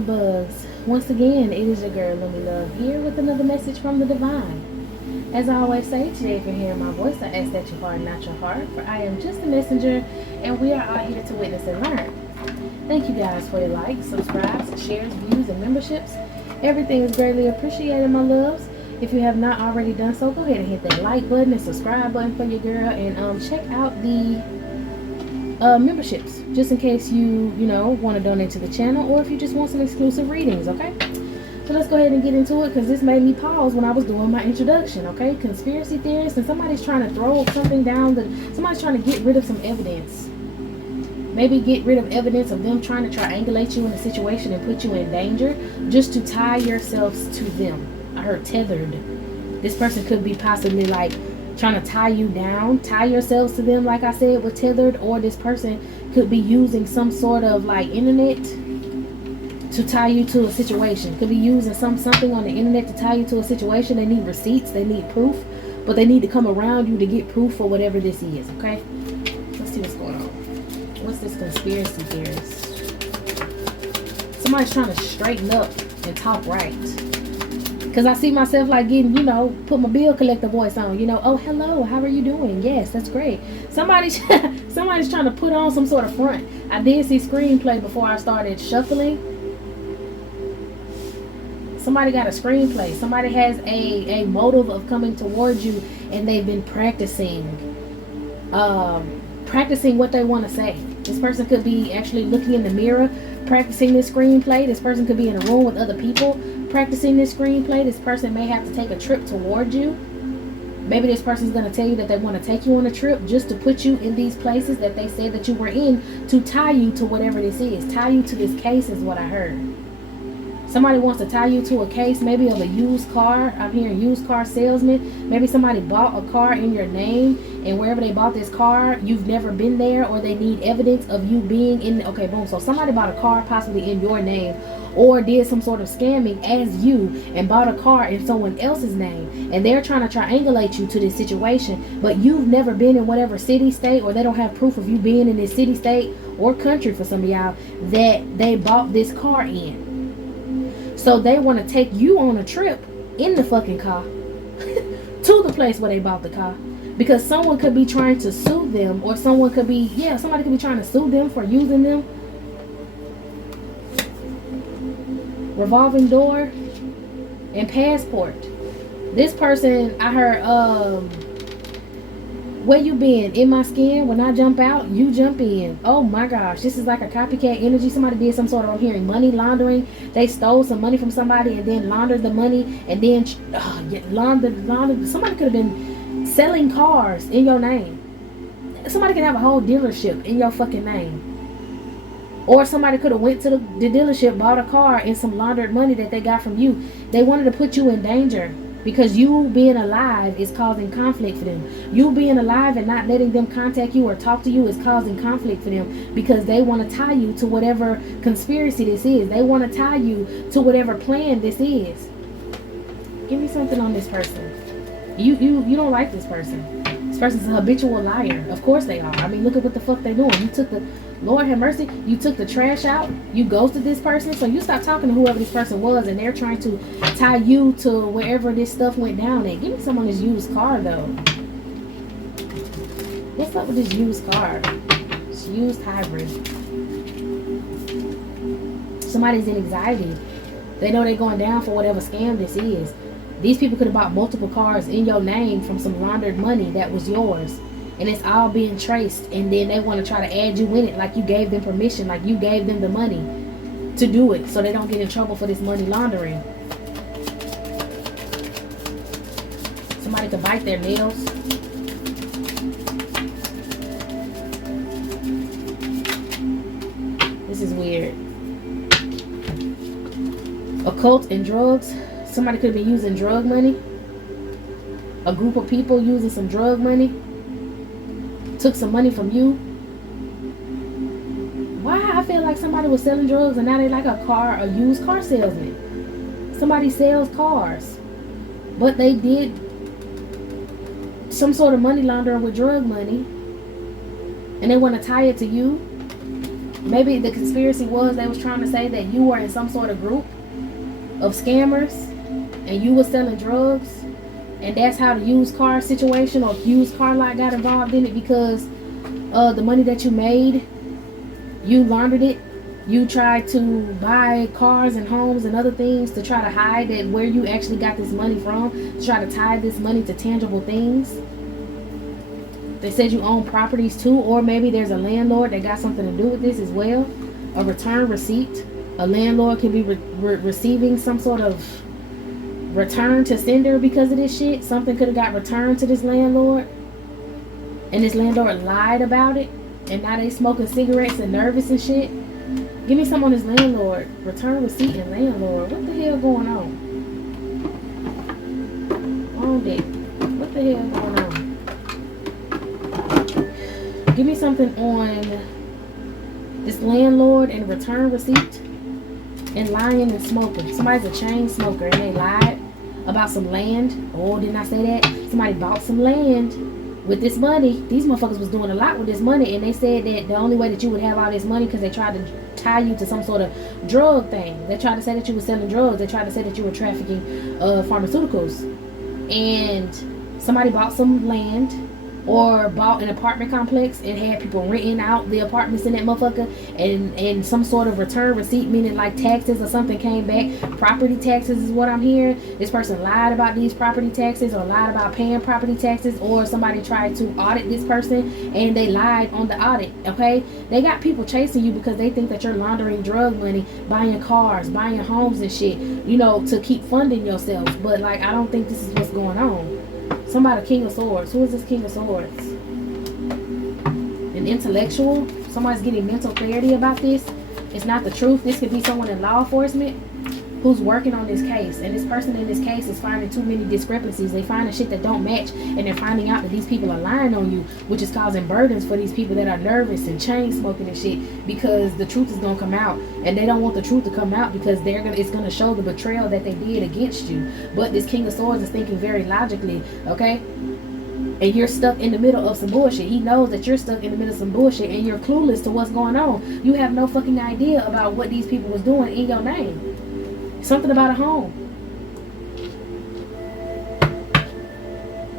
love bugs. Once again, it is your girl, Lumi Love, here with another message from the divine. As I always say, today if you're hearing my voice, I ask that you harden not your heart, for I am just a messenger, and we are out here to witness and learn. Thank you guys for your likes, subscribes, shares, views, and memberships. Everything is greatly appreciated, my loves. If you have not already done so, go ahead and hit that like button and subscribe button for your girl, and check out the memberships, just in case you want to donate to the channel, or if you just want some exclusive readings. Okay, so let's go ahead and get into it, because this made me pause when I was doing my introduction. Okay, conspiracy theorists, and somebody's trying to throw something down, somebody's trying to get rid of some evidence, maybe get rid of evidence of them trying to triangulate you in a situation and put you in danger, just to tie yourselves to them. I heard tethered. This person could be possibly like trying to tie you down, tie yourselves to them, like I said, with tethered. Or this person could be using some sort of like internet to tie you to a situation. Could be using something on the internet to tie you to a situation. They need receipts, they need proof, but they need to come around you to get proof for whatever this is. Okay, let's see what's going on. What's this conspiracy theorist? Somebody's trying to straighten up and talk right. Because I see myself like getting, put my bill collector voice on, oh, hello, how are you doing? Yes, that's great. Somebody's trying to put on some sort of front. I did see screenplay before I started shuffling. Somebody got a screenplay. Somebody has a motive of coming towards you, and they've been practicing what they want to say. This person could be actually looking in the mirror, practicing this screenplay. This person could be in a room with other people practicing this screenplay. This person may have to take a trip towards you. Maybe this person's going to tell you that they want to take you on a trip just to put you in these places that they said that you were in, to tie you to whatever this is. Tie you to this case is what I heard. Somebody wants to tie you to a case, maybe of a used car. I'm hearing used car salesman. Maybe somebody bought a car in your name, and wherever they bought this car, you've never been there, or they need evidence of you being in. Okay, boom. So somebody bought a car possibly in your name, or did some sort of scamming as you and bought a car in someone else's name, and they're trying to triangulate you to this situation, but you've never been in whatever city, state, or they don't have proof of you being in this city, state, or country for some of y'all that they bought this car in. So they want to take you on a trip in the fucking car to the place where they bought the car, because someone could be trying to sue them, or somebody could be trying to sue them for using them. Revolving door and passport. This person, I heard, where you been? In my skin. When I jump out, you jump in. Oh my gosh, this is like a copycat energy. Somebody did some sort of, I'm hearing, money laundering. They stole some money from somebody and then laundered the money, and then laundered. Somebody could have been selling cars in your name. Somebody could have a whole dealership in your fucking name. Or somebody could have went to the dealership, bought a car, and some laundered money that they got from you. They wanted to put you in danger, because you being alive is causing conflict for them. You being alive and not letting them contact you or talk to you is causing conflict for them, because they want to tie you to whatever conspiracy this is. They want to tie you to whatever plan this is. Give me something on this person. You don't like this person. This person's a habitual liar. Of course they are. I mean, look at what the fuck they doing. You took the, Lord have mercy, you took the trash out. You ghosted this person. So you stop talking to whoever this person was, and they're trying to tie you to wherever this stuff went down at. Give me some on this used car though. What's up with this used car? It's used hybrid. Somebody's in anxiety. They know they're going down for whatever scam this is. These people could have bought multiple cars in your name from some laundered money that was yours, and it's all being traced, and then they want to try to add you in it, like you gave them permission, like you gave them the money to do it, so they don't get in trouble for this money laundering. Somebody could bite their nails. This is weird. Occult and drugs. Somebody could be using drug money. A group of people using some drug money. Took some money from you. Why I feel like somebody was selling drugs and now they like a used car salesman. Somebody sells cars, but they did some sort of money laundering with drug money, and they want to tie it to you. Maybe the conspiracy was they was trying to say that you were in some sort of group of scammers and you were selling drugs, and that's how the used car situation or used car lot got involved in it, because the money that you made, you laundered it. You tried to buy cars and homes and other things to try to hide that where you actually got this money from, to try to tie this money to tangible things. They said you own properties too, or maybe there's a landlord that got something to do with this as well. A return receipt. A landlord could be receiving some sort of return to sender because of this shit. Something could have got returned to this landlord, and this landlord lied about it, and now they smoking cigarettes and nervous and shit. Give me some on this landlord. Return receipt and landlord. What the hell going on? On deck. What the hell going on? Give me something on this landlord and return receipt and lying and smoking. Somebody's a chain smoker and they lied about some land. Oh, didn't I say that? Somebody bought some land with this money. These motherfuckers was doing a lot with this money, and they said that the only way that you would have all this money because they tried to tie you to some sort of drug thing. They tried to say that you were selling drugs. They tried to say that you were trafficking pharmaceuticals. And somebody bought some land or bought an apartment complex and had people renting out the apartments in that motherfucker, and some sort of return receipt, meaning like taxes or something came back. Property taxes is what I'm hearing. This person lied about these property taxes or lied about paying property taxes, or somebody tried to audit this person and they lied on the audit. Okay, they got people chasing you because they think that you're laundering drug money, buying cars, buying homes and shit, you know, to keep funding yourselves. But like, I don't think this is what's going on. Somebody, King of Swords. Who is this King of Swords? An intellectual? Somebody's getting mental clarity about this. It's not the truth. This could be someone in law enforcement who's working on this case. And this person in this case is finding too many discrepancies. They finding shit that don't match. And they're finding out that these people are lying on you, which is causing burdens for these people that are nervous and chain smoking and shit, because the truth is going to come out. And they don't want the truth to come out because it's going to show the betrayal that they did against you. But this King of Swords is thinking very logically, okay? And you're stuck in the middle of some bullshit. He knows that you're stuck in the middle of some bullshit and you're clueless to what's going on. You have no fucking idea about what these people was doing in your name. Something about a home.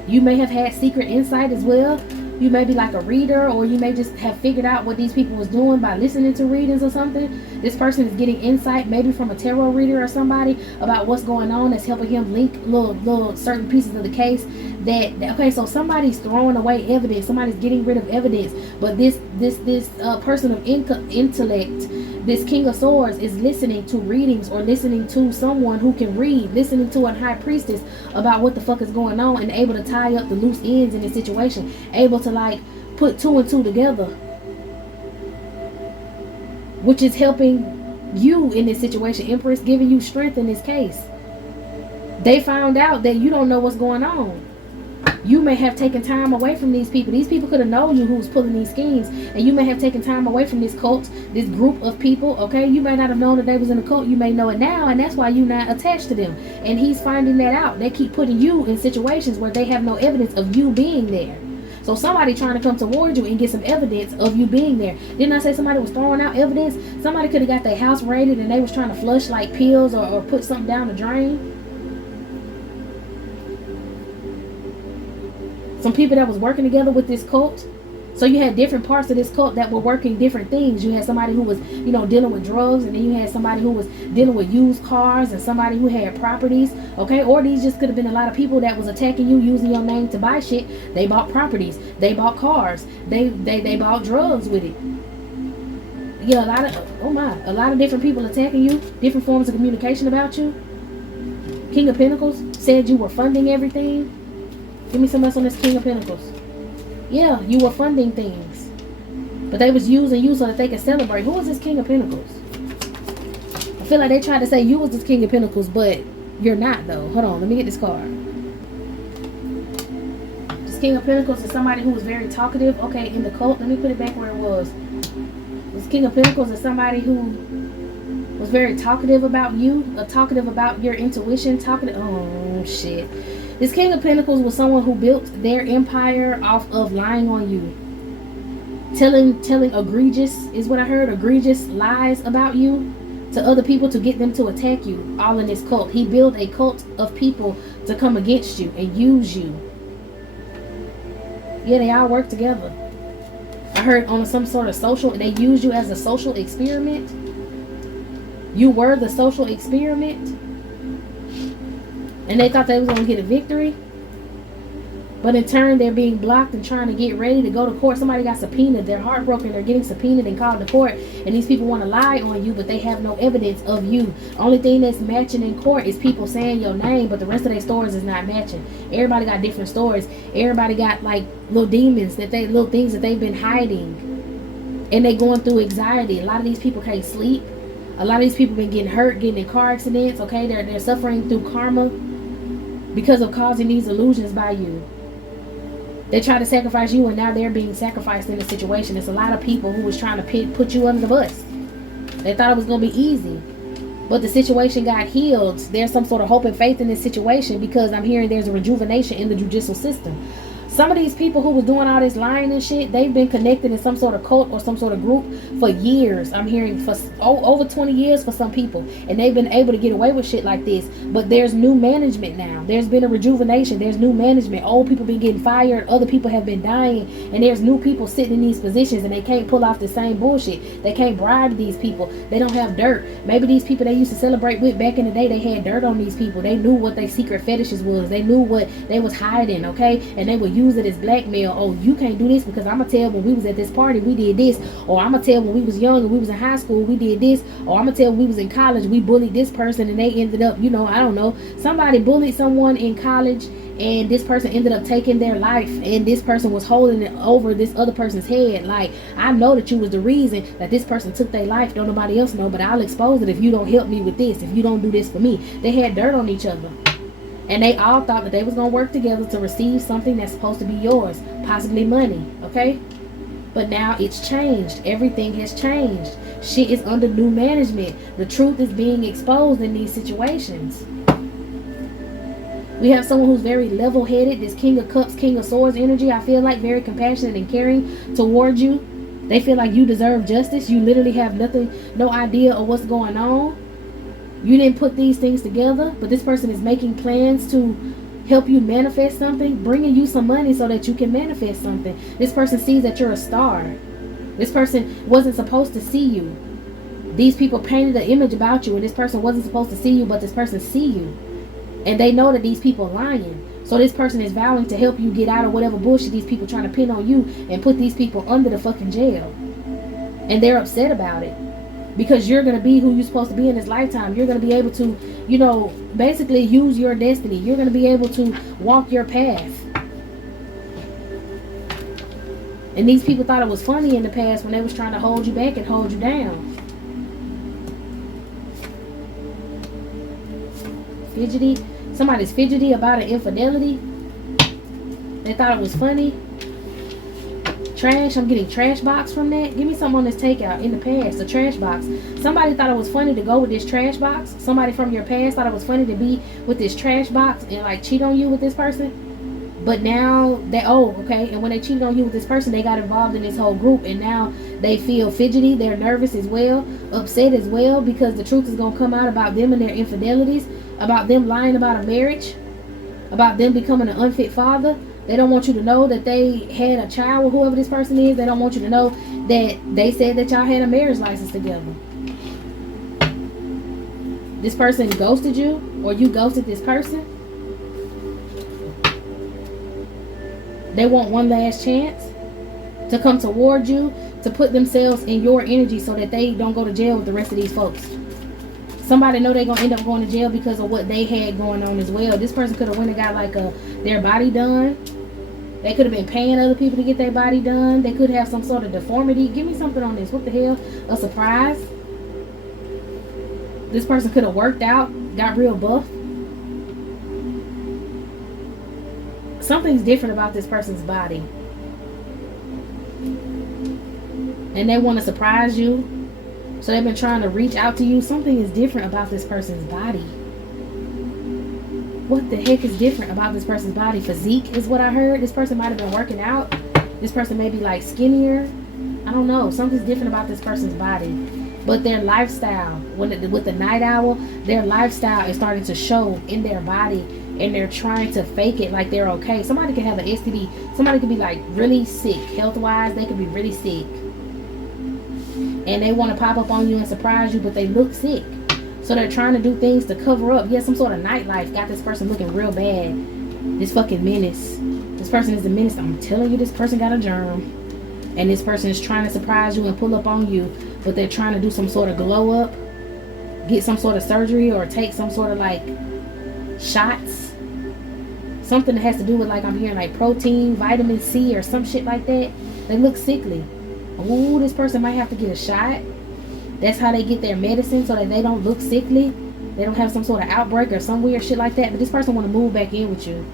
You may have had secret insight as well. You may be like a reader, or you may just have figured out what these people was doing by listening to readings or something. This person is getting insight maybe from a tarot reader or somebody about what's going on, that's helping him link little certain pieces of the case. Okay, so somebody's throwing away evidence, somebody's getting rid of evidence, but this person of intellect, this King of Swords, is listening to readings or listening to someone who can read, listening to a high priestess about what the fuck is going on, and able to tie up the loose ends in this situation, able to like put two and two together, which is helping you in this situation. Empress, giving you strength in this case. They found out that you don't know what's going on. You may have taken time away from these people. These people could have known you who was pulling these schemes, and you may have taken time away from this cult, this group of people, okay? You may not have known that they was in a cult. You may know it now, and that's why you're not attached to them. And he's finding that out. They keep putting you in situations where they have no evidence of you being there. So somebody trying to come towards you and get some evidence of you being there. Didn't I say somebody was throwing out evidence? Somebody could have got their house raided and they was trying to flush like pills or put something down the drain. Some people that was working together with this cult. So you had different parts of this cult that were working different things. You had somebody who was, you know, dealing with drugs, and then you had somebody who was dealing with used cars, and somebody who had properties, okay? Or these just could have been a lot of people that was attacking you, using your name to buy shit. They bought properties, they bought cars, they bought drugs with it. Yeah, a lot of different people attacking you, different forms of communication about you. King of Pentacles said you were funding everything. Give me some else on this King of Pentacles. Yeah, you were funding things, but they was using you so that they could celebrate. Who was this King of Pentacles? I feel like they tried to say you was this King of Pentacles, but you're not though. Hold on, let me get this card. This King of Pentacles is somebody who was very talkative. Okay, in the cult, let me put it back where it was. This King of Pentacles is somebody who was very talkative about you, talkative about your intuition, talkative. Oh shit. This King of Pentacles was someone who built their empire off of lying on you. telling egregious, is what I heard, egregious lies about you to other people to get them to attack you, all in this cult. He built a cult of people to come against you and use you. Yeah, they all work together. I heard on some sort of social, they used you as a social experiment. You were the social experiment. And they thought they was going to get a victory. But in turn, they're being blocked and trying to get ready to go to court. Somebody got subpoenaed. They're heartbroken. They're getting subpoenaed and called to court. And these people want to lie on you, but they have no evidence of you. Only thing that's matching in court is people saying your name, but the rest of their stories is not matching. Everybody got different stories. Everybody got like little demons, little things that they've been hiding. And they going through anxiety. A lot of these people can't sleep. A lot of these people been getting hurt, getting in car accidents. Okay, they're suffering through karma because of causing these illusions by you. They try to sacrifice you, and now they're being sacrificed in the situation. It's a lot of people who was trying to put you under the bus. They thought it was going to be easy. But the situation got healed. There's some sort of hope and faith in this situation because I'm hearing there's a rejuvenation in the judicial system. Some of these people who was doing all this lying and shit, they've been connected in some sort of cult or some sort of group for years. I'm hearing for over 20 years for some people. And they've been able to get away with shit like this. But there's new management now. There's been a rejuvenation. There's new management. Old people been getting fired. Other people have been dying. And there's new people sitting in these positions and they can't pull off the same bullshit. They can't bribe these people. They don't have dirt. Maybe these people they used to celebrate with back in the day, they had dirt on these people. They knew what their secret fetishes was. They knew what they was hiding, okay? And they would use it as blackmail. Oh, you can't do this because I'm gonna tell when we was at this party we did this, or I'm gonna tell when we was young and we was in high school we did this, or I'm gonna tell when we was in college we bullied this person and they ended up, I don't know, somebody bullied someone in college and this person ended up taking their life and this person was holding it over this other person's head. Like, I know that you was the reason that this person took their life. Don't nobody else know, but I'll expose it if you don't help me with this, if you don't do this for me. They had dirt on each other. And they all thought that they was going to work together to receive something that's supposed to be yours. Possibly money, okay? But now it's changed. Everything has changed. Shit is under new management. The truth is being exposed in these situations. We have someone who's very level-headed. This King of Cups, King of Swords energy. I feel like very compassionate and caring towards you. They feel like you deserve justice. You literally have no idea of what's going on. You didn't put these things together, but this person is making plans to help you manifest something, bringing you some money so that you can manifest something. This person sees that you're a star. This person wasn't supposed to see you. These people painted an image about you, and this person wasn't supposed to see you, but this person see you. And they know that these people are lying. So this person is vowing to help you get out of whatever bullshit these people trying to pin on you and put these people under the fucking jail. And they're upset about it. Because you're going to be who you're supposed to be in this lifetime. You're going to be able to, basically use your destiny. You're going to be able to walk your path. And these people thought it was funny in the past when they was trying to hold you back and hold you down. Fidgety. Somebody's fidgety about an infidelity. They thought it was funny. Trash. I'm getting trash box from that. Give me something on this takeout. In the past, a trash box. Somebody thought it was funny to go with this trash box. Somebody from your past thought it was funny to be with this trash box and like cheat on you with this person. But now okay. And when they cheated on you with this person, they got involved in this whole group, and now they feel fidgety. They're nervous as well, upset as well, because the truth is gonna come out about them and their infidelities, about them lying about a marriage, about them becoming an unfit father. They don't want you to know that they had a child with whoever this person is. They don't want you to know that they said that y'all had a marriage license together. This person ghosted you, or you ghosted this person. They want one last chance to come toward you, to put themselves in your energy so that they don't go to jail with the rest of these folks. Somebody know they're going to end up going to jail because of what they had going on as well. This person could have went and got like their body done. They could have been paying other people to get their body done. They could have some sort of deformity. Give me something on this. What the hell? A surprise? This person could have worked out, got real buff. Something's different about this person's body. And they want to surprise you. So they've been trying to reach out to you. Something is different about this person's body. What the heck is different about this person's body? Physique is what I heard. This person might have been working out. This person may be like skinnier. I don't know. Something's different about this person's body. But their lifestyle, with the night owl, their lifestyle is starting to show in their body, and they're trying to fake it like they're okay. Somebody can have an STD. Somebody could be like really sick, health-wise. They could be really sick. And they want to pop up on you and surprise you, but they look sick. So they're trying to do things to cover up. Yeah, some sort of nightlife got this person looking real bad. This fucking menace. This person is a menace. I'm telling you, this person got a germ. And this person is trying to surprise you and pull up on you, but they're trying to do some sort of glow up, get some sort of surgery, or take some sort of like shots. Something that has to do with, like I'm hearing, like protein, vitamin C, or some shit like that. They look sickly. Ooh, this person might have to get a shot. That's how they get their medicine, so that they don't look sickly. They don't have some sort of outbreak or some weird shit like that. But this person want to move back in with you.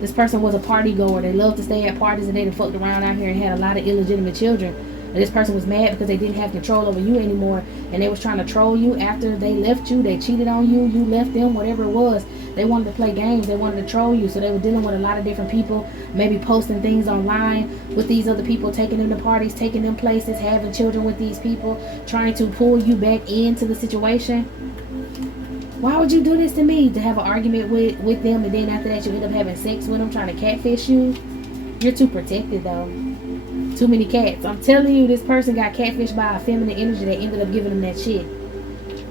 This person was a party goer. They love to stay at parties, and they done fucked around out here and had a lot of illegitimate children. And this person was mad because they didn't have control over you anymore, and they was trying to troll you after they left you. They cheated on you. You left them. Whatever it was, they wanted to play games. They wanted to troll you. So they were dealing with a lot of different people, maybe posting things online with these other people, taking them to parties, taking them places, having children with these people, trying to pull you back into the situation. Why would you do this to me? To have an argument with them, and then after that you end up having sex with them, trying to catfish you? You're too protected, though. Too many cats. I'm telling you, this person got catfished by a feminine energy that ended up giving him that shit.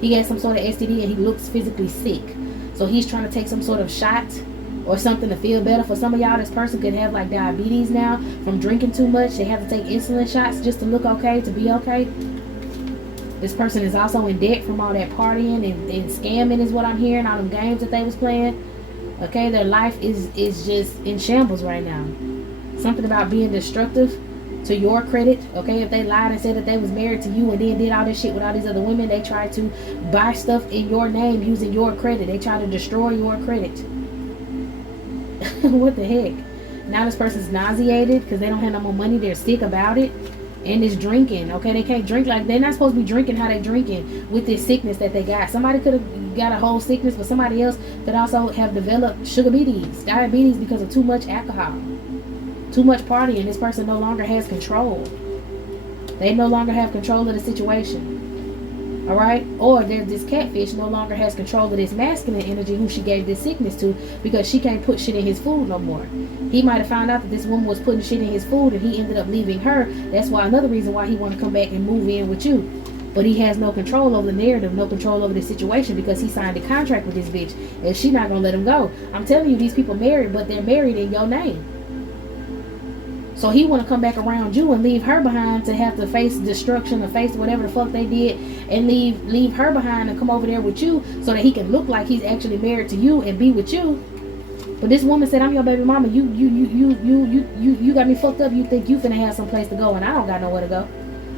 He got some sort of STD and he looks physically sick. So he's trying to take some sort of shot or something to feel better. For some of y'all, this person could have like diabetes now from drinking too much. They have to take insulin shots just to look okay, to be okay. This person is also in debt from all that partying and scamming is what I'm hearing. All them games that they was playing. Okay, their life is just in shambles right now. Something about being destructive to your credit. Okay, if they lied and said that they was married to you and then did all this shit with all these other women, they tried to buy stuff in your name using your credit. They tried to destroy your credit. What the heck? Now this person's nauseated because they don't have no more money. They're sick about it. And it's drinking. Okay, they can't drink like they're not supposed to be drinking how they drinking with this sickness that they got. Somebody could have got a whole sickness, but somebody else could also have developed diabetes because of too much alcohol, too much partying. This person no longer has control. They no longer have control of the situation. All right, or there's this catfish no longer has control of this masculine energy who she gave this sickness to, because she can't put shit in his food no more. He might have found out that this woman was putting shit in his food and he ended up leaving her. That's why another reason why he want to come back and move in with you. But he has no control over the narrative, no control over the situation, because he signed a contract with this bitch and she not gonna let him go. I'm telling you, these people married, but they're married in your name. So he want to come back around you and leave her behind to have to face destruction or face whatever the fuck they did, and leave her behind and come over there with you so that he can look like he's actually married to you and be with you. But this woman said, I'm your baby mama. You got me fucked up. You think you finna have some place to go and I don't got nowhere to go.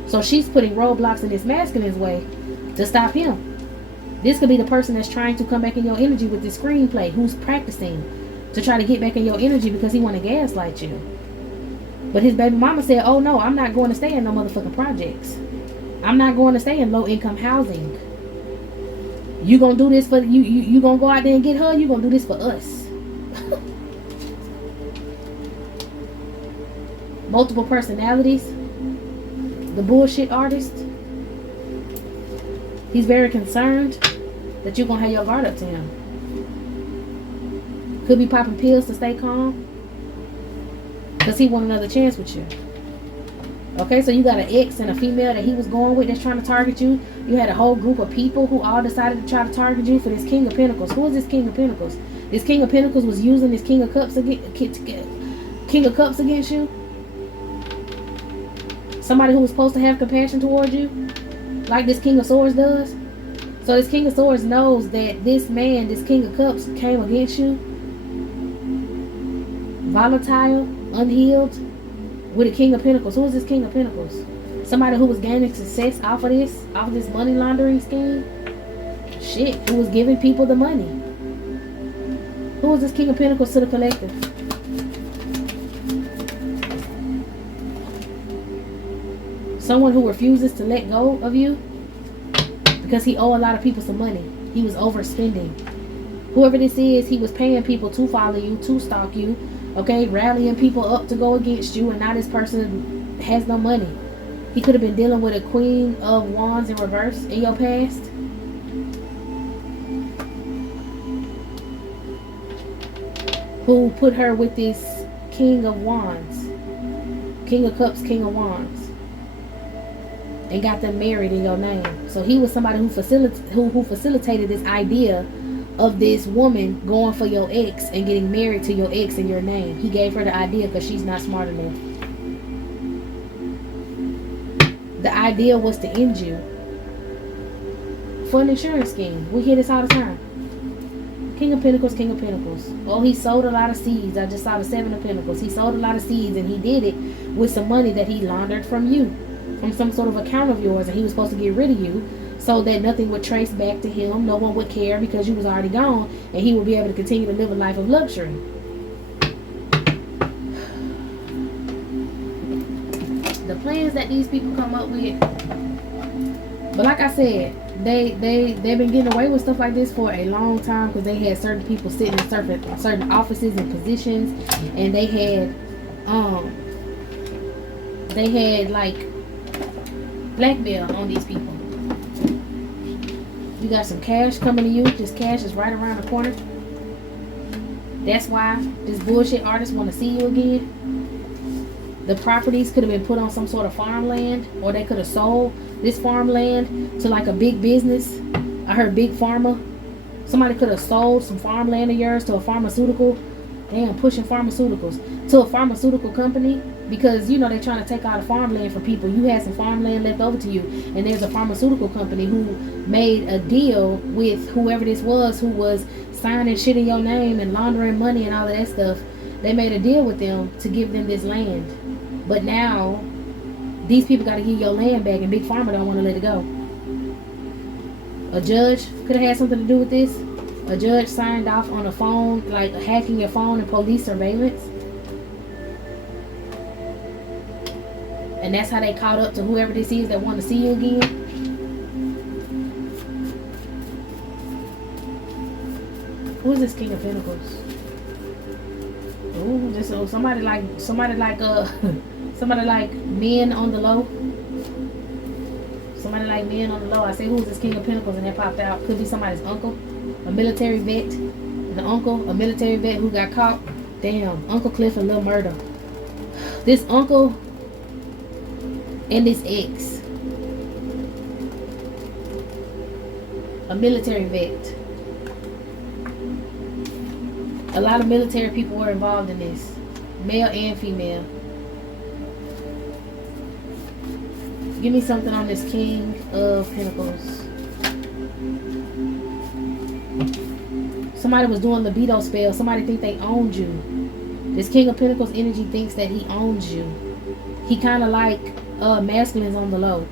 So she's putting roadblocks in this masculine's way to stop him. This could be the person that's trying to come back in your energy with this screenplay, who's practicing to try to get back in your energy because he want to gaslight you. But his baby mama said, oh no, I'm not going to stay in no motherfucking projects. I'm not going to stay in low income housing. You gonna do this for you gonna go out there and get her? You gonna do this for us? Multiple personalities. The bullshit artist. He's very concerned that you're gonna have your guard up to him. Could be popping pills to stay calm, because he want another chance with you. Okay, so you got an ex and a female that he was going with that's trying to target you. You had a whole group of people who all decided to try to target you for this King of Pentacles. Who is this King of Pentacles? This King of Pentacles was using this King of Cups against you. Somebody who was supposed to have compassion towards you, like this King of Swords does. So this King of Swords knows that this man, this King of Cups, came against you, volatile, unhealed, with a King of Pentacles. Who is this King of Pentacles? Somebody who was gaining success off of this money laundering scheme. Shit, who was giving people the money. Who is this King of Pentacles to the collective? Someone who refuses to let go of you because he owed a lot of people some money. He was overspending. Whoever this is, he was paying people to follow you, to stalk you. Okay, rallying people up to go against you, and now this person has no money. He could have been dealing with a Queen of Wands in reverse in your past. Who put her with this King of Wands, King of Cups, King of Wands, and got them married in your name. So he was somebody who facilitated this idea of this woman going for your ex and getting married to your ex in your name. He gave her the idea because she's not smart enough. The idea was to end you for an insurance scheme. We hear this all the time. King of Pentacles, King of Pentacles. Oh, he sold a lot of seeds. I just saw the Seven of Pentacles. He sold a lot of seeds, and he did it with some money that he laundered from you, from some sort of account of yours, and he was supposed to get rid of you so that nothing would trace back to him. No one would care because you was already gone, and he would be able to continue to live a life of luxury. The plans that these people come up with. But like I said, they've been getting away with stuff like this for a long time because they had certain people sitting in certain offices and positions, and they had like blackmail on these people. You got some cash coming to you. This cash is right around the corner. That's why this bullshit artist want to see you again. The properties could have been put on some sort of farmland, or they could have sold this farmland to like a big business. I heard big pharma. Somebody could have sold some farmland of yours to a pharmaceutical. Damn, pushing pharmaceuticals to a pharmaceutical company because you know they're trying to take out of farmland for people. You had some farmland left over to you, and there's a pharmaceutical company who made a deal with whoever this was who was signing shit in your name and laundering money and all of that stuff. They made a deal with them to give them this land. But now, these people got to give your land back, and Big Pharma don't want to let it go. A judge could have had something to do with this. A judge signed off on a phone, like hacking your phone and police surveillance. And that's how they caught up to whoever this is that want to see you again. Who is this King of Pentacles? Ooh, this somebody like men on the low. Somebody like men on the low. I say, who's this King of Pentacles? And that popped out. Could be somebody's uncle, a military vet. The uncle, a military vet who got caught. Damn, Uncle Cliff and Lil Murder. This uncle and this ex, a military vet. A lot of military people were involved in this, male and female. Give me something on this King of Pentacles. Somebody was doing libido spell. Somebody think they owned you. This King of Pentacles energy thinks that he owns you. He kind of like masculines on the low.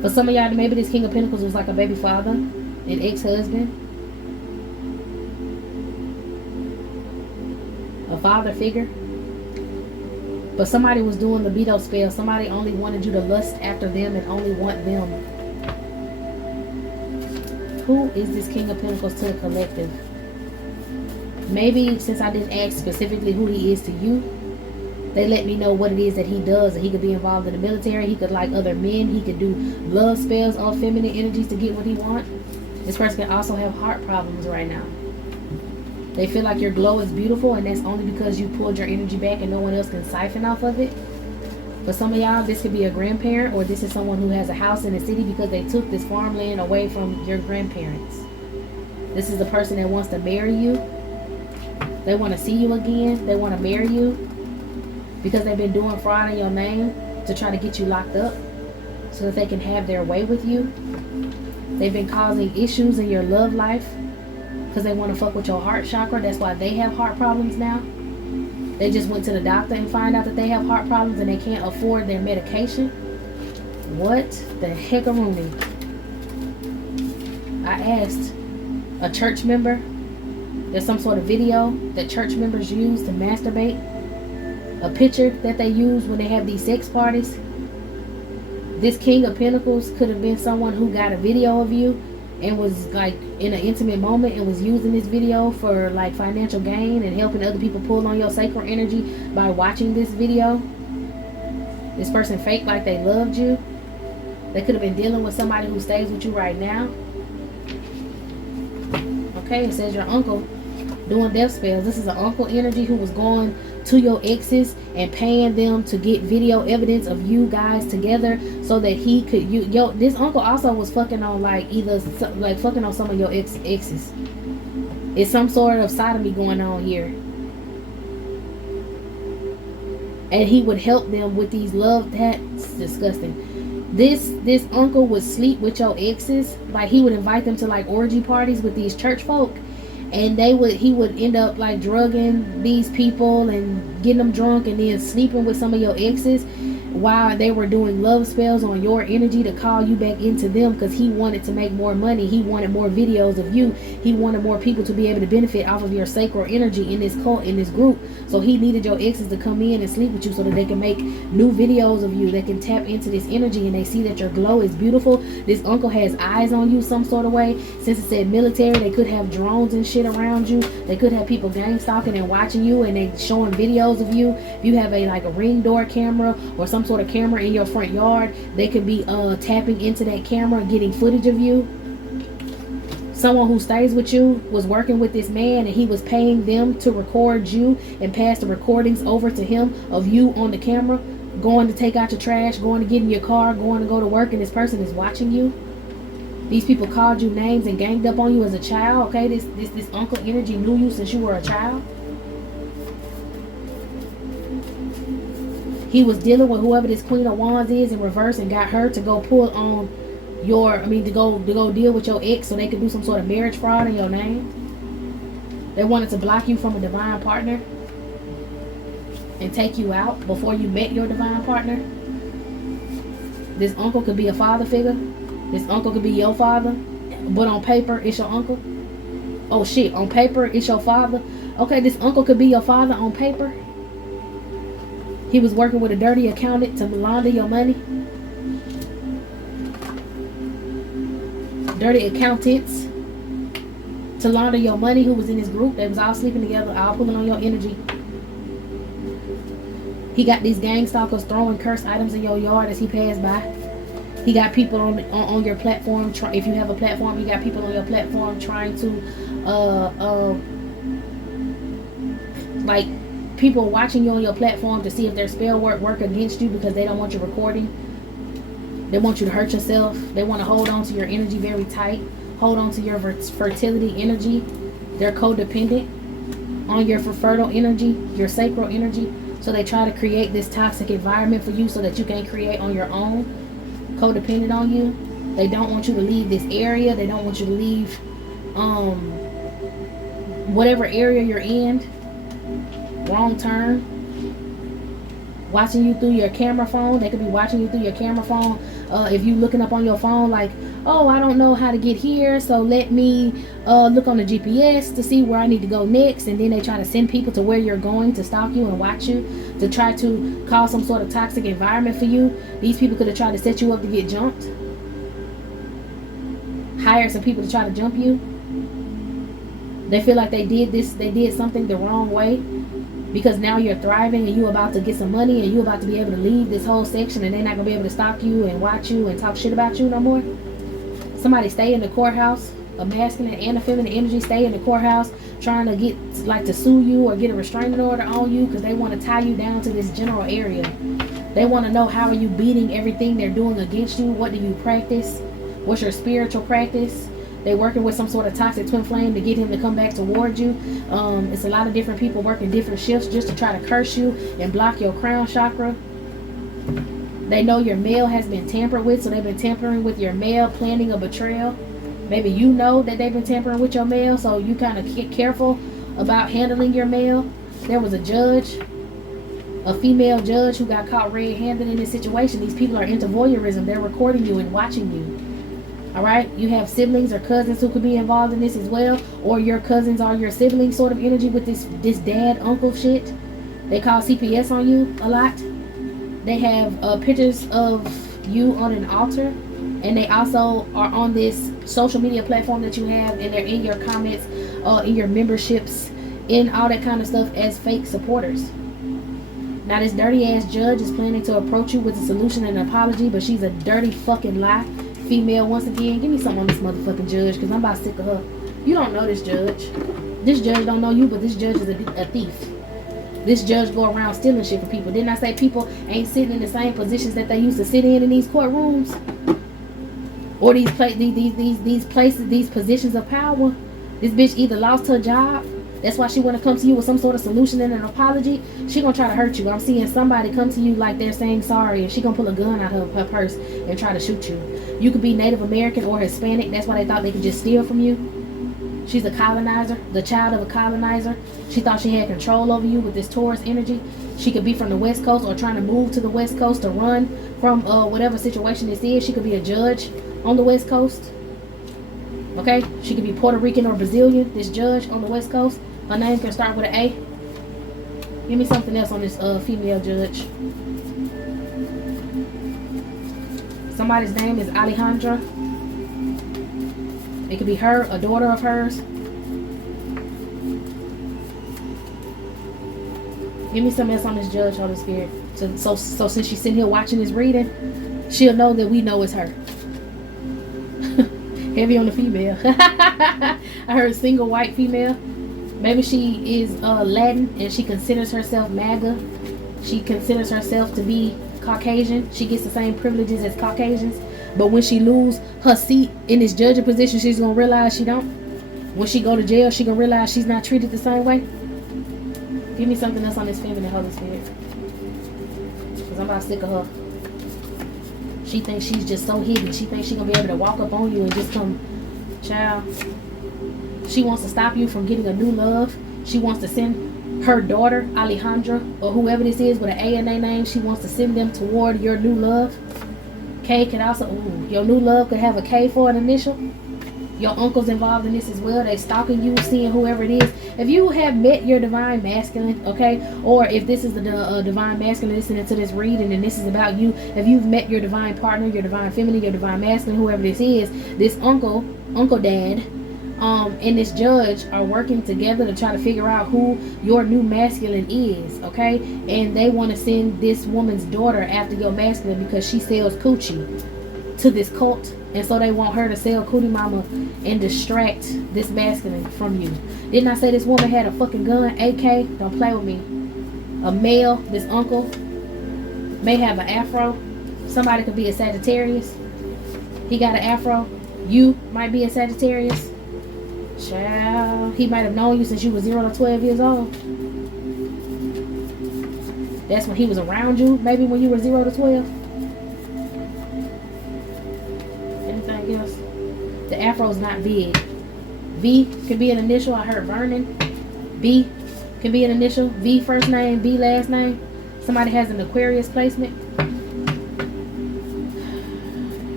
For some of y'all, maybe this King of Pentacles was like a baby father, an ex-husband, a father figure. But somebody was doing libido spell. Somebody only wanted you to lust after them and only want them. Who is this King of Pentacles to the collective? Maybe since I didn't ask specifically who he is to you, they let me know what it is that he does. And he could be involved in the military. He could like other men. He could do love spells on feminine energies to get what he wants. This person can also have heart problems right now. They feel like your glow is beautiful, and that's only because you pulled your energy back and no one else can siphon off of it. For some of y'all, this could be a grandparent, or this is someone who has a house in the city because they took this farmland away from your grandparents. This is the person that wants to marry you. They want to see you again. They want to marry you because they've been doing fraud in your name to try to get you locked up so that they can have their way with you. They've been causing issues in your love life because they want to fuck with your heart chakra. That's why they have heart problems now. They just went to the doctor and find out that they have heart problems and they can't afford their medication. What the heck-a-rooney? I asked a church member. There's some sort of video that church members use to masturbate. A picture that they use when they have these sex parties. This King of Pentacles could have been someone who got a video of you and was like in an intimate moment and was using this video for like financial gain and helping other people pull on your sacral energy by watching this video. This person faked like they loved you. They could have been dealing with somebody who stays with you right now. Okay, it says your uncle doing death spells. This is an uncle energy who was going to your exes and paying them to get video evidence of you guys together so that he could this uncle also was fucking on like either like fucking on some of your exes. It's some sort of sodomy going on here. And he would help them with these love. That's disgusting. This uncle would sleep with your exes. Like he would invite them to like orgy parties with these church folk, and he would end up like drugging these people and getting them drunk and then sleeping with some of your exes while they were doing love spells on your energy to call you back into them, because he wanted to make more money. He wanted more videos of you. He wanted more people to be able to benefit off of your sacral energy in this cult, in this group. So he needed your exes to come in and sleep with you so that they can make new videos of you. They can tap into this energy and they see that your glow is beautiful. This uncle has eyes on you some sort of way. Since it said military, they could have drones and shit around you. They could have people gang stalking and watching you, and they showing videos of you. If you have a ring door camera or some sort of camera in your front yard, they could be tapping into that camera and getting footage of you. Someone who stays with you was working with this man, and he was paying them to record you and pass the recordings over to him of you on the camera, going to take out your trash, going to get in your car, going to go to work, and this person is watching you. These people called you names and ganged up on you as a child. Okay, this uncle energy knew you since you were a child. He was dealing with whoever this Queen of Wands is in reverse and got her to go pull on to go deal with your ex so they could do some sort of marriage fraud in your name. They wanted to block you from a divine partner and take you out before you met your divine partner. This uncle could be a father figure. This uncle could be your father, but on paper it's your uncle. Oh shit, on paper it's your father. Okay, this uncle could be your father on paper. He was working with a dirty accountant to launder your money. Dirty accountants to launder your money, who was in his group. They was all sleeping together, all pulling on your energy. He got these gang stalkers throwing cursed items in your yard as he passed by. He got people on your platform. If you have a platform, you got people on your platform trying to like people watching you on your platform to see if their spell work against you, because they don't want you recording. They want you to hurt yourself. They want to hold on to your energy very tight. Hold on to your fertility energy. They're codependent on your fertile energy, your sacral energy. So they try to create this toxic environment for you so that you can't create on your own. Codependent on you. They don't want you to leave this area. They don't want you to leave whatever area you're in. Wrong turn. Watching you through your camera phone. They could be watching you through your camera phone. If you looking up on your phone like, oh, I don't know how to get here, so let me look on the GPS to see where I need to go next. And then they try to send people to where you're going to stalk you and watch you, to try to cause some sort of toxic environment for you. These people could have tried to set you up to get jumped. Hire some people to try to jump you. They feel like they did something the wrong way, because now you're thriving and you about to get some money and you about to be able to leave this whole section, and they're not gonna be able to stalk you and watch you and talk shit about you no more. Somebody stay in the courthouse, a masculine and a feminine energy stay in the courthouse trying to get to sue you or get a restraining order on you, because they want to tie you down to this general area. They want to know, how are you beating everything they're doing against you? What do you practice? What's your spiritual practice? They're working with some sort of toxic twin flame to get him to come back toward you. It's a lot of different people working different shifts just to try to curse you and block your crown chakra. They know your mail has been tampered with, so they've been tampering with your mail, planning a betrayal. Maybe you know that they've been tampering with your mail, so you kind of get careful about handling your mail. There was a judge, a female judge, who got caught red-handed in this situation. These people are into voyeurism. They're recording you and watching you. Alright, you have siblings or cousins who could be involved in this as well, or your cousins are your siblings sort of energy with this dad uncle shit. They call CPS on you a lot. They have pictures of you on an altar, and they also are on this social media platform that you have, and they're in your comments, in your memberships, in all that kind of stuff as fake supporters. Now this dirty ass judge is planning to approach you with a solution and an apology, but she's a dirty fucking lie. Female, once again, give me something on this motherfucking judge, because I'm about sick of her. You don't know this judge. This judge don't know you, but this judge is a thief. This judge go around stealing shit from people. Didn't I say people ain't sitting in the same positions that they used to sit in these courtrooms? Or these places, these positions of power? This bitch either lost her job. That's why she want to come to you with some sort of solution and an apology. She gonna try to hurt you. I'm seeing somebody come to you like they're saying sorry, and she gonna pull a gun out of her purse and try to shoot you. You could be Native American or Hispanic. That's why they thought they could just steal from you. She's a colonizer, the child of a colonizer. She thought she had control over you with this Taurus energy. She could be from the West Coast or trying to move to the West Coast to run from whatever situation this is. She could be a judge on the West Coast. Okay? She could be Puerto Rican or Brazilian, this judge on the West Coast. Her name can start with an A. Give me something else on this female judge. Somebody's name is Alejandra. It could be her, a daughter of hers. Give me something else on this judge, Holy Spirit. So since she's sitting here watching this reading, she'll know that we know it's her. Heavy on the female. I heard single white female. Maybe she is Latin and she considers herself MAGA. She considers herself to be Caucasian. She gets the same privileges as Caucasians. But when she lose her seat in this judging position, she's going to realize she don't. When she go to jail, she going to realize she's not treated the same way. Give me something else on this feminine Holy Spirit. Because I'm about sick of her. She thinks she's just so hidden. She thinks she's going to be able to walk up on you and just come, child. She wants to stop you from getting a new love. She wants to send her daughter, Alejandra, or whoever this is with an A in their name. She wants to send them toward your new love. K could also, your new love could have a K for an initial. Your uncle's involved in this as well. They stalking you, seeing whoever it is. If you have met your divine masculine, okay, or if this is the divine masculine listening to this reading and this is about you, if you've met your divine partner, your divine feminine, your divine masculine, whoever this is, this uncle dad, and this judge are working together to try to figure out who your new masculine is, okay? And they want to send this woman's daughter after your masculine because she sells coochie to this cult, and so they want her to sell cootie mama and distract this masculine from you. Didn't I say this woman had a fucking gun, AK? Don't play with me. A male, this uncle, may have an afro. Somebody could be a Sagittarius. He got an afro. You might be a Sagittarius. Child, he might have known you since you were 0 to 12 years old. That's when he was around you, maybe when you were 0 to 12. Anything else? The afro's not big. V could be an initial. I heard Vernon. B can be an initial. V first name, B last name. Somebody has an Aquarius placement.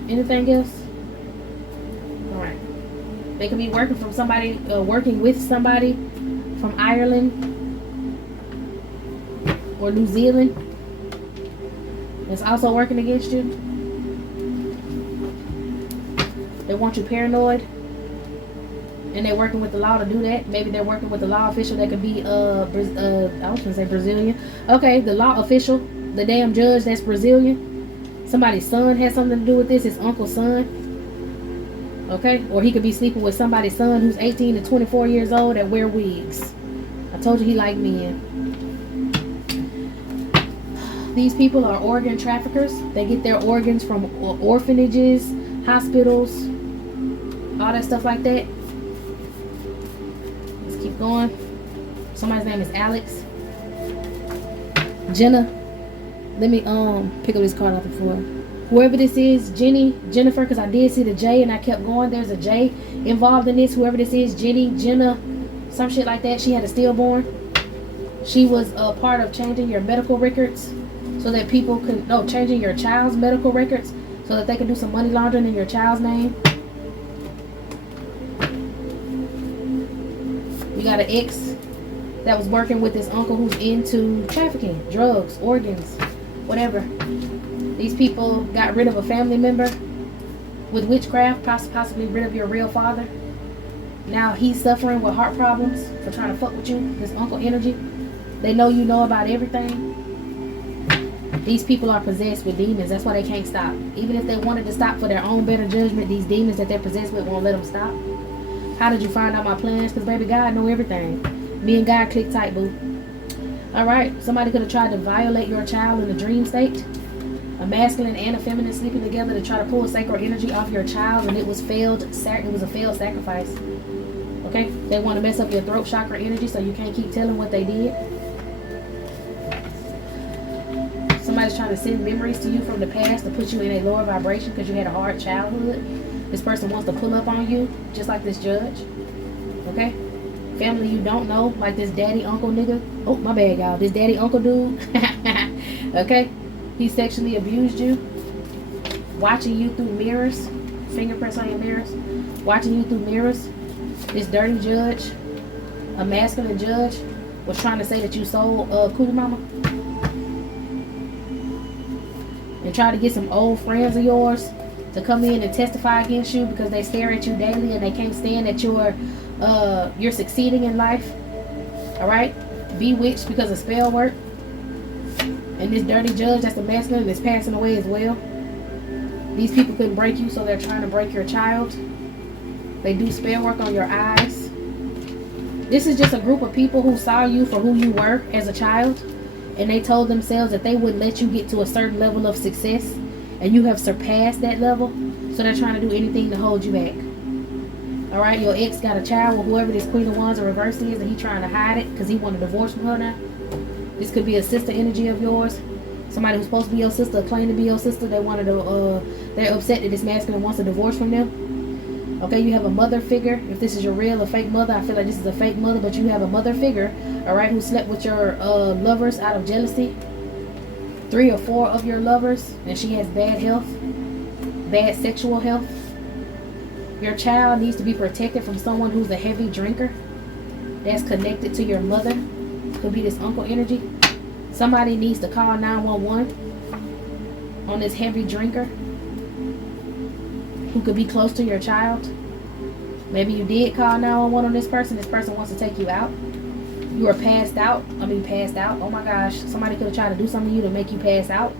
Anything else? They could be working from somebody, working with somebody from Ireland or New Zealand. It's also working against you. They want you paranoid, and they're working with the law to do that. Maybe they're working with the law official that could be I was gonna say Brazilian. Okay, the law official, the damn judge that's Brazilian. Somebody's son has something to do with this. His uncle's son. Okay, or he could be sleeping with somebody's son who's 18 to 24 years old that wear wigs. I told you he liked men. These people are organ traffickers. They get their organs from orphanages, hospitals, all that stuff like that. Let's keep going. Somebody's name is Alex. Jenna. Let me pick up this card off the floor. Whoever this is, Jennifer, because I did see the J and I kept going. There's a J involved in this. Whoever this is, Jenna, some shit like that. She had a stillborn. She was a part of changing your medical records so that people can, changing your child's medical records so that they can do some money laundering in your child's name. You got an ex that was working with this uncle who's into trafficking, drugs, organs, whatever. These people got rid of a family member with witchcraft, possibly rid of your real father. Now he's suffering with heart problems for trying to fuck with you, this uncle energy. They know you know about everything. These people are possessed with demons. That's why they can't stop. Even if they wanted to stop for their own better judgment, these demons that they're possessed with won't let them stop. How did you find out my plans? Because baby, God know everything. Me and God click tight, boo. Alright, somebody could have tried to violate your child in a dream state. A masculine and a feminine sleeping together to try to pull sacred energy off your child, and it was a failed sacrifice. Okay? They want to mess up your throat chakra energy so you can't keep telling what they did. Somebody's trying to send memories to you from the past to put you in a lower vibration because you had a hard childhood. This person wants to pull up on you, just like this judge. Okay? Family you don't know, like this daddy uncle nigga. Oh, my bad, y'all. This daddy uncle dude. Okay? He sexually abused you. Watching you through mirrors. Fingerprints on your mirrors. Watching you through mirrors. This dirty judge, a masculine judge, was trying to say that you sold Cootie Mama. And try to get some old friends of yours to come in and testify against you because they stare at you daily and they can't stand that you're succeeding in life. Alright? Bewitched because of spell work. And this dirty judge, that's the masculine, is passing away as well. These people couldn't break you, so they're trying to break your child. They do spell work on your eyes. This is just a group of people who saw you for who you were as a child, and they told themselves that they wouldn't let you get to a certain level of success, and you have surpassed that level, so they're trying to do anything to hold you back. Alright, your ex got a child with whoever this Queen of Wands in reverse is, and he's trying to hide it because he wanted a divorce from her now. This could be a sister energy of yours. Somebody who's supposed to be your sister, claim to be your sister. They're upset that this masculine wants a divorce from them. Okay, you have a mother figure. If this is your real or fake mother, I feel like this is a fake mother, but you have a mother figure, alright, who slept with your lovers out of jealousy. 3 or 4 of your lovers, and she has bad health, bad sexual health. Your child needs to be protected from someone who's a heavy drinker that's connected to your mother. Could be this uncle energy. Somebody needs to call 911 on this heavy drinker who could be close to your child. Maybe you did call 911 on this person. This person wants to take you out. You are passed out. Oh my gosh. Somebody could have tried to do something to you to make you pass out.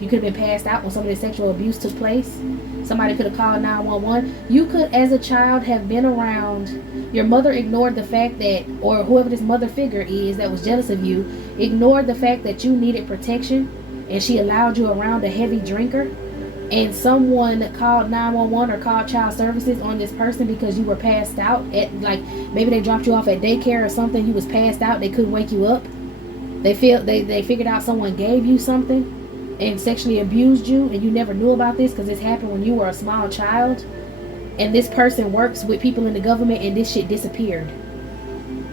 You could have been passed out when some of this sexual abuse took place. Somebody could have called 911. You could, as a child, have been around. Your mother ignored the fact that, or whoever this mother figure is that was jealous of you, ignored the fact that you needed protection, and she allowed you around a heavy drinker. And someone called 911 or called child services on this person because you were passed out. Like maybe they dropped you off at daycare or something. You was passed out. They couldn't wake you up. They figured out someone gave you something and sexually abused you, and you never knew about this because this happened when you were a small child. And this person works with people in the government, and this shit disappeared.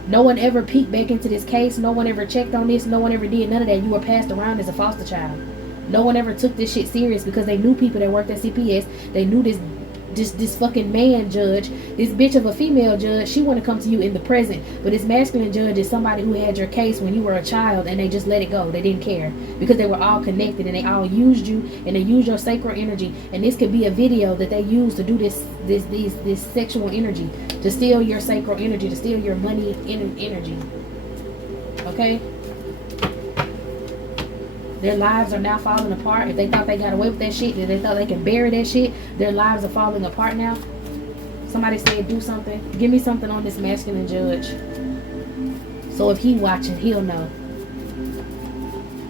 No one ever peeked back into this case. No one ever checked on this. No one ever did none of that. You were passed around as a foster child. No one ever took this shit serious because they knew people that worked at CPS. They knew this fucking man judge, this bitch of a female judge. She want to come to you in the present, but this masculine judge is somebody who had your case when you were a child, and they just let it go. They didn't care because they were all connected, and they all used you, and they used your sacred energy. And this could be a video that they use to do this sexual energy, to steal your sacred energy, to steal your money energy. Okay. Their lives are now falling apart. If they thought they got away with that shit, if they thought they can bury that shit, their lives are falling apart now. Somebody said do something. Give me something on this masculine judge. So if he watching, he'll know.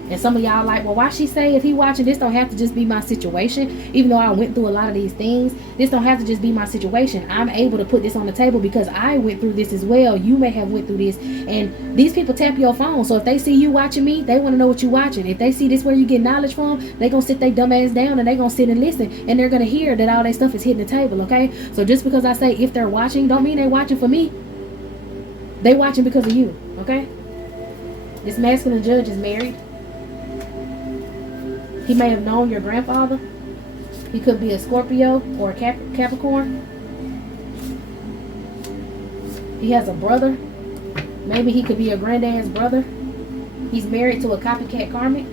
And some of y'all like, well, why she say if he watching, this don't have to just be my situation. Even though I went through a lot of these things, this don't have to just be my situation. I'm able to put this on the table because I went through this as well. You may have went through this. And these people tap your phone. So if they see you watching me, they want to know what you watching. If they see this where you get knowledge from, they going to sit their dumb ass down and they going to sit and listen. And they're going to hear that all their stuff is hitting the table, okay? So just because I say if they're watching, don't mean they watching for me. They watching because of you, okay? This masculine judge is married. He may have known your grandfather. He could be a Scorpio or a Capricorn. He has a brother. Maybe he could be your granddad's brother. He's married to a copycat karmic.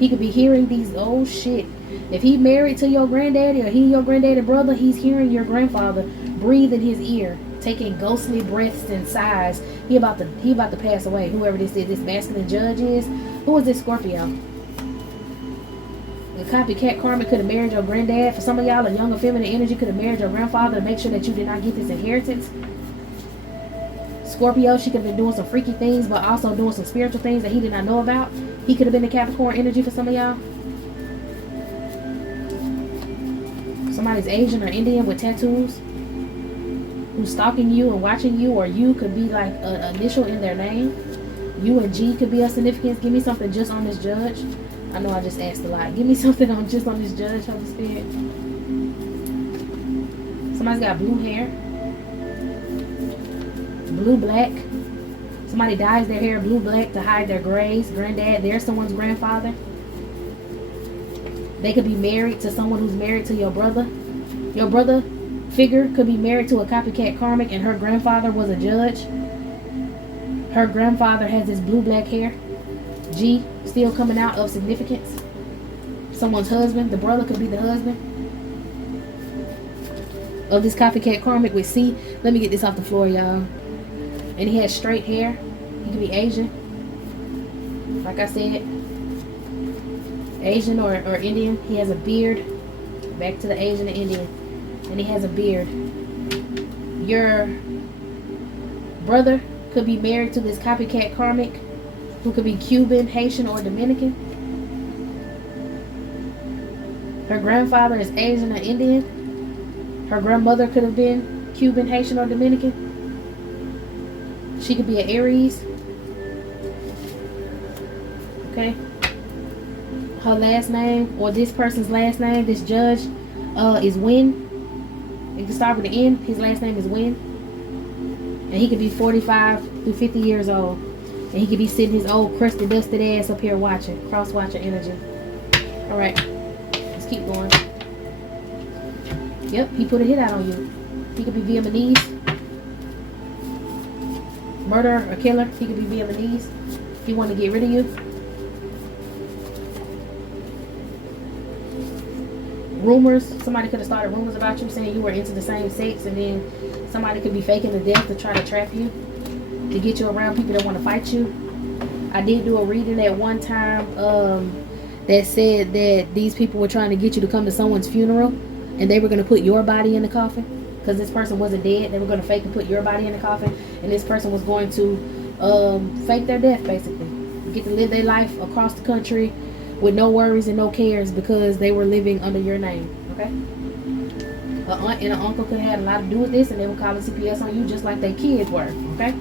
He could be hearing these, oh shit. If he married to your granddaddy or he your granddaddy brother, he's hearing your grandfather breathe in his ear, taking ghostly breaths and sighs. He about to pass away. Whoever this is, this masculine judge is. Who is this Scorpio? The copycat karma could have married your granddad. For some of y'all, a younger feminine energy could have married your grandfather to make sure that you did not get this inheritance. Scorpio, she could have been doing some freaky things, but also doing some spiritual things that he did not know about. He could have been the Capricorn energy for some of y'all. Somebody's Asian or Indian with tattoos who's stalking you and watching you, or you could be like an initial in their name. U and G could be of significance. Give me something just on this judge. I know I just asked a lot. Give me something just on this judge, Holy Spirit. Somebody's got blue hair. Blue black. Somebody dyes their hair blue black to hide their grays. Granddad, there's someone's grandfather. They could be married to someone who's married to your brother. Your brother figure could be married to a copycat karmic and her grandfather was a judge. Her grandfather has this blue black hair. G still coming out of significance. Someone's husband. The brother could be the husband of this copycat karmic with C. Let me get this off the floor, y'all. And he has straight hair. He could be Asian. Like I said, Asian or Indian. He has a beard. Back to the Asian and Indian. And he has a beard. Your brother could be married to this copycat karmic who could be Cuban, Haitian, or Dominican. Her grandfather is Asian or Indian. Her grandmother could have been Cuban, Haitian, or Dominican. She could be an Aries. Okay. Her last name, or this person's last name, this judge, is Win. It can start with an N. His last name is Win. And he could be 45 through 50 years old. And he could be sitting his old crusty, dusted ass up here watching. Cross-watcher energy. Alright. Let's keep going. Yep, he put a hit out on you. He could be Vietnamese. Murderer or killer. He could be Vietnamese. He wanted to get rid of you. Rumors. Somebody could have started rumors about you saying you were into the same sex, and then somebody could be faking the death to try to trap you, to get you around people that want to fight you. I did do a reading at one time that said that these people were trying to get you to come to someone's funeral, and they were going to put your body in the coffin because this person wasn't dead. They were going to fake and put your body in the coffin, and this person was going to fake their death, basically. Get to live their life across the country with no worries and no cares because they were living under your name. Okay? An aunt and an uncle could have had a lot to do with this, and they were calling CPS on you just like their kids were. Okay?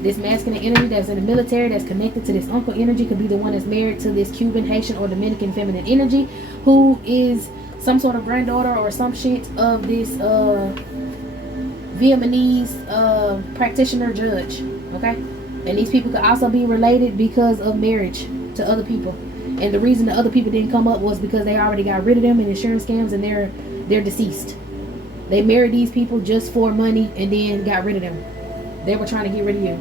This masculine energy that's in the military that's connected to this uncle energy could be the one that's married to this Cuban, Haitian, or Dominican feminine energy who is some sort of granddaughter or some shit of this Vietnamese practitioner judge. Okay? And these people could also be related because of marriage to other people. And the reason the other people didn't come up was because they already got rid of them in insurance scams, and they're deceased. They married these people just for money and then got rid of them. They were trying to get rid of you.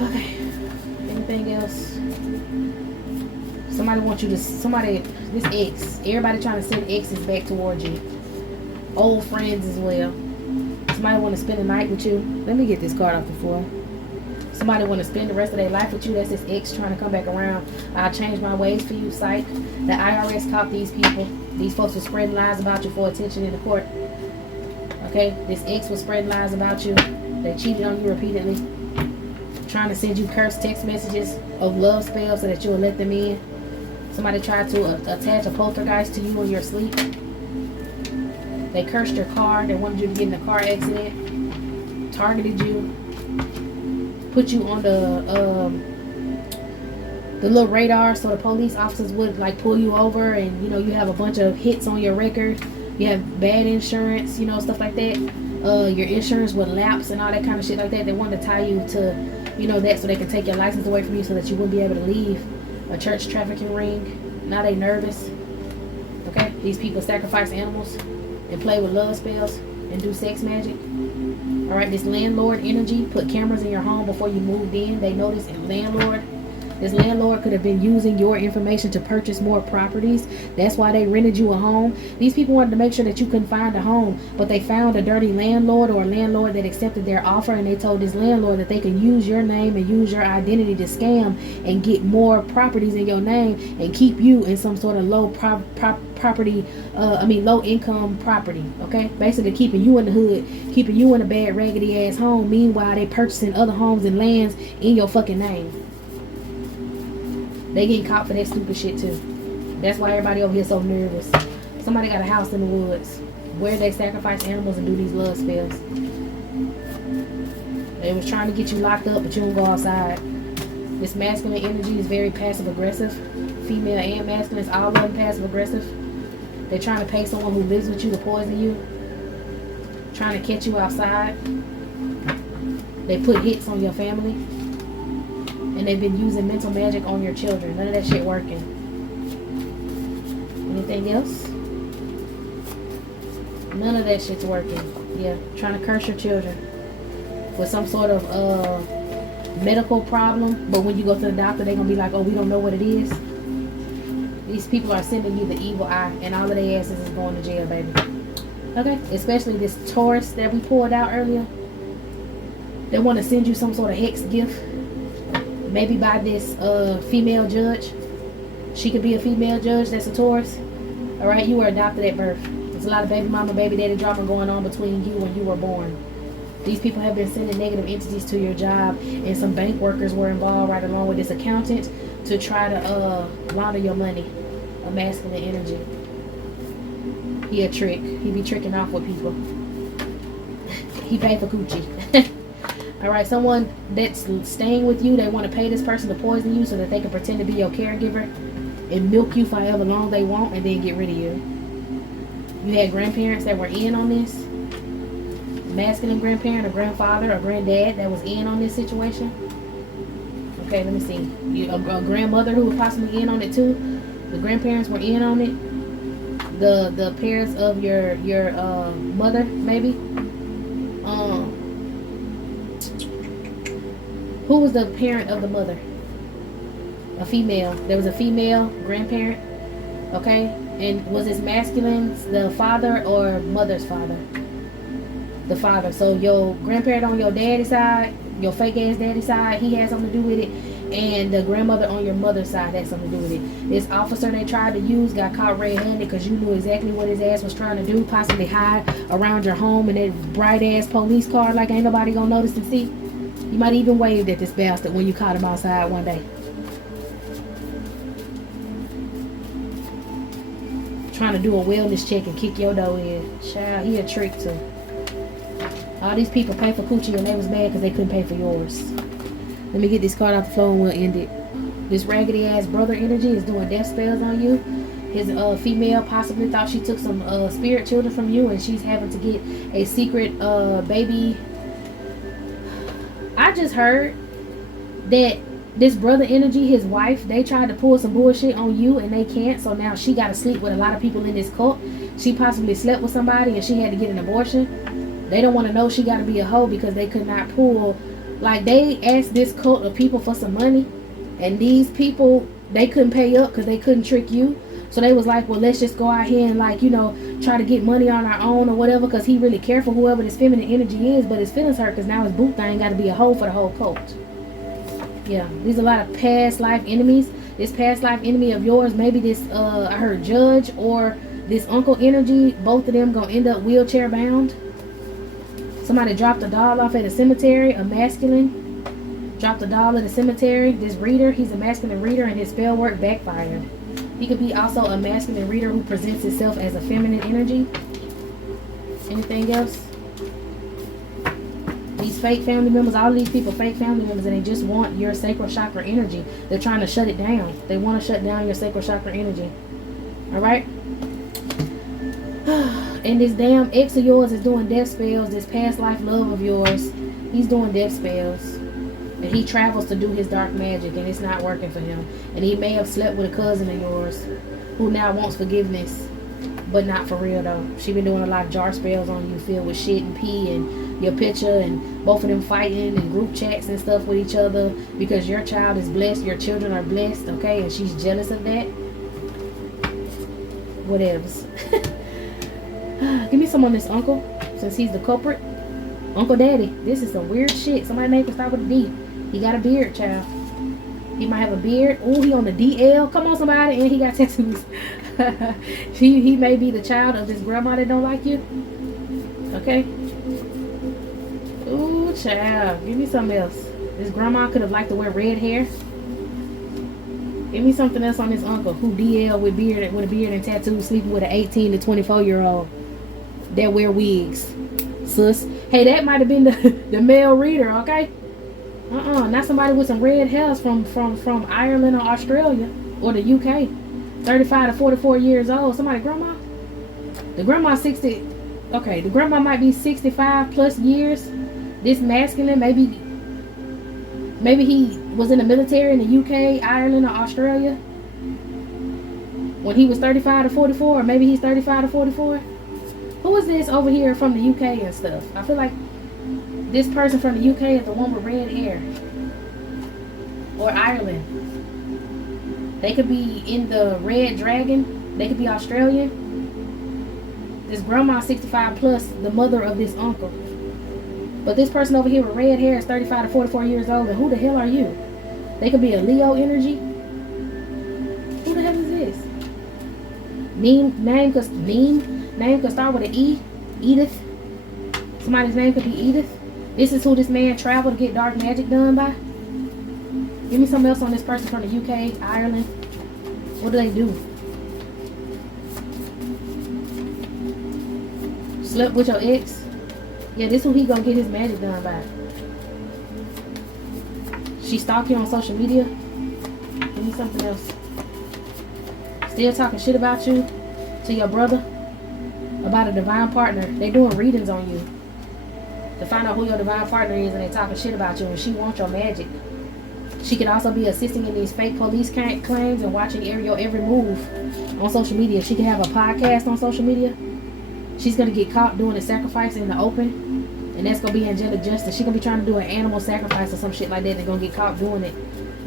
Okay. Anything else? Somebody wants you to, this ex. Everybody trying to send exes back towards you. Old friends as well. Somebody want to spend the night with you. Let me get this card off the floor. Somebody want to spend the rest of their life with you. That's this ex trying to come back around. I'll change my ways for you, psych. The IRS caught these people. These folks were spreading lies about you for attention in the court. Okay? This ex was spreading lies about you. They cheated on you repeatedly. Trying to send you cursed text messages of love spells so that you'll let them in. Somebody tried to attach a poltergeist to you in your sleep. They cursed your car. They wanted you to get in a car accident. Targeted you. Put you on the little radar so the police officers would like pull you over, and you know you have a bunch of hits on your record. You have bad insurance, you know, stuff like that. Your insurance would lapse and all that kind of shit like that. They wanted to tie you to, you know, that so they can take your license away from you so that you wouldn't be able to leave a church trafficking ring. Now they nervous. Okay, these people sacrifice animals and play with love spells and do sex magic. Alright, this landlord energy, put cameras in your home before you moved in. They notice in landlord. This landlord could have been using your information to purchase more properties. That's why they rented you a home. These people wanted to make sure that you couldn't find a home, but they found a dirty landlord or a landlord that accepted their offer, and they told this landlord that they could use your name and use your identity to scam and get more properties in your name and keep you in some sort of low income property. Okay, basically keeping you in the hood, keeping you in a bad raggedy ass home. Meanwhile, they purchasing other homes and lands in your fucking name. They getting caught for that stupid shit too. That's why everybody over here so nervous. Somebody got a house in the woods where they sacrifice animals and do these love spells. They was trying to get you locked up, but you don't go outside. This masculine energy is very passive aggressive. Female and masculine, it's all of them passive aggressive. They're trying to pay someone who lives with you to poison you. Trying to catch you outside. They put hits on your family. And they've been using mental magic on your children. None of that shit working. Anything else? None of that shit's working. Yeah, trying to curse your children with some sort of medical problem. But when you go to the doctor, they're going to be like, oh, we don't know what it is. These people are sending you the evil eye, and all of their asses is going to jail, baby. Okay? Especially this Taurus that we pulled out earlier. They want to send you some sort of hex gift. Maybe by this female judge. She could be a female judge that's a Taurus. Alright, you were adopted at birth. There's a lot of baby mama, baby daddy drama going on between you when you were born. These people have been sending negative entities to your job, and some bank workers were involved right along with this accountant to try to launder your money. A masculine energy. He a trick. He be tricking off with people. He paid for coochie. Alright, someone that's staying with you, they want to pay this person to poison you so that they can pretend to be your caregiver and milk you for however long they want and then get rid of you. You had grandparents that were in on this. Masculine grandparent, or grandfather, or granddad that was in on this situation. Okay, let me see. A grandmother who was possibly in on it too. The grandparents were in on it. The parents of your mother, maybe. Who was the parent of the mother? A female. There was a female grandparent. Okay? And was this masculine the father or mother's father? The father. So your grandparent on your daddy's side, your fake ass daddy's side, he has something to do with it. And the grandmother on your mother's side has something to do with it. This officer they tried to use got caught red-handed because you knew exactly what his ass was trying to do. Possibly hide around your home in that bright ass police car like ain't nobody gonna notice and see. You might even waved at this bastard when you caught him outside one day. Trying to do a wellness check and kick your door in. Child, he a trick too. All these people pay for coochie and they was mad because they couldn't pay for yours. Let me get this card off the phone and we'll end it. This raggedy ass brother energy is doing death spells on you. His female possibly thought she took some spirit children from you and she's having to get a secret baby. I just heard that this brother energy, his wife, they tried to pull some bullshit on you and they can't. So now she got to sleep with a lot of people in this cult. She possibly slept with somebody and she had to get an abortion. They don't want to know she got to be a hoe because they could not pull. Like, they asked this cult of people for some money. And these people, they couldn't pay up because they couldn't trick you. So they was like, well, let's just go out here and, like, you know, try to get money on our own or whatever, because he really care for whoever this feminine energy is, but his feelings hurt because now his boot thing got to be a hoe for the whole cult. Yeah, these are a lot of past life enemies. This past life enemy of yours, maybe this, I heard judge or this uncle energy, both of them gonna end up wheelchair bound. Somebody dropped a doll off at a cemetery, a masculine. Dropped a doll at a cemetery. This reader, he's a masculine reader and his spell work backfired. He could be also a masculine reader who presents himself as a feminine energy. Anything else? These fake family members, all of these people fake family members, and they just want your sacral chakra energy. They're trying to shut it down. They want to shut down your sacral chakra energy. Alright? And this damn ex of yours is doing death spells. This past life love of yours, he's doing death spells. And he travels to do his dark magic and it's not working for him. And he may have slept with a cousin of yours who now wants forgiveness, but not for real though. She been doing a lot of jar spells on you filled with shit and pee and your picture and both of them fighting and group chats and stuff with each other because your child is blessed, your children are blessed, okay, and she's jealous of that. Whatevs. Give me some on this uncle, since he's the culprit. Uncle Daddy, this is some weird shit. Somebody's name can start with a D. He got a beard, child. He might have a beard. Oh, he on the DL. Come on, somebody. And he got tattoos. he may be the child of this grandma that don't like you. Okay. Ooh, child. Give me something else. This grandma could have liked to wear red hair. Give me something else on this uncle who DL with a beard and tattoos, sleeping with an 18 to 24-year-old that wear wigs. Sus. Hey, that might have been the male reader, okay? Not somebody with some red hairs from Ireland or Australia or the UK. 35 to 44 years old. Somebody grandma? The grandma 60. Okay, the grandma might be 65 plus years. This masculine, maybe he was in the military in the UK, Ireland, or Australia when he was 35 to 44, or maybe he's 35 to 44. Who is this over here from the UK and stuff? I feel like this person from the UK is the one with red hair. Or Ireland. They could be in the Red Dragon. They could be Australian. This grandma 65 plus, the mother of this uncle. But this person over here with red hair is 35 to 44 years old. And who the hell are you? They could be a Leo energy. Who the hell is this? Name could start with an E. Edith. Somebody's name could be Edith. This is who this man traveled to get dark magic done by. Give me something else on this person from the UK, Ireland. What do they do? Slept with your ex? Yeah, this is who he gonna get his magic done by. She stalk you on social media? Give me something else. Still talking shit about you to your brother? About a divine partner. They doing readings on you to find out who your divine partner is, and they talking shit about you, and she wants your magic. She could also be assisting in these fake police claims and watching your every move on social media. She could have a podcast on social media. She's going to get caught doing a sacrifice in the open, and that's going to be angelic justice. She's going to be trying to do an animal sacrifice or some shit like that. They're going to get caught doing it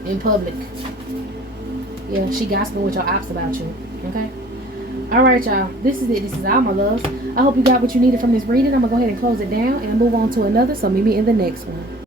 in public. Yeah, she gossiping with your ops about you. Okay? Alright, y'all. This is it. This is all, my loves. I hope you got what you needed from this reading. I'm going to go ahead and close it down and move on to another. So meet me in the next one.